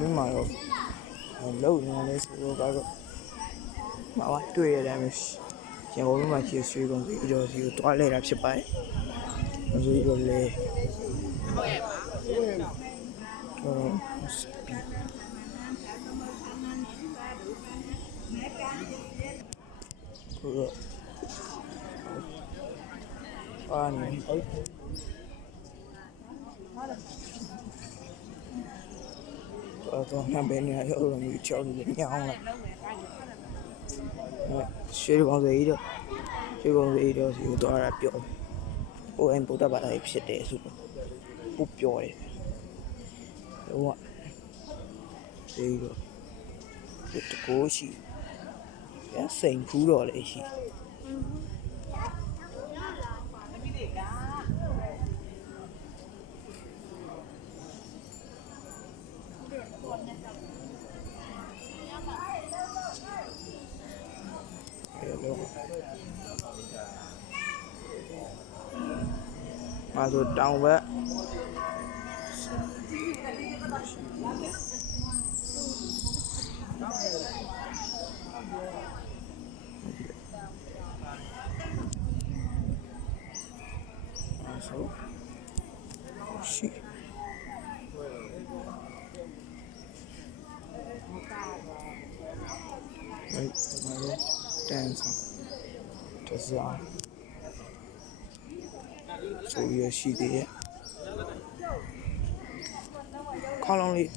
ဒီမှာတော့လုံနေလဲဆိုတော့ကတော့မဝတွေ့ရတဲ့မျိုးရန်ကုန်မှာရှိရွှေကုန်စီအကျော်စီကိုတွားလဲတာဖြစ်ပါတယ်ဒီလိုလေတော့နံပါတ်နဲ့ရောမျိုးချောင်းနေညောင်းလာရွှေကောင်စီတော့စီကိုတွားတာပြောဟိုအန်ပို့တာပါလိုက်ဖြစ်တယ်ဆိုတော့ပို့ပြောတယ်တော့ဒီတော့ဒီတကိုးရှိရစိန်ခူးတော့လေရှိมาဆိုတောင်ဘက်ရှိတန်ဆောင်တစားဆိုရရှိသေးရဲ့ခေါင်းလုံးလေး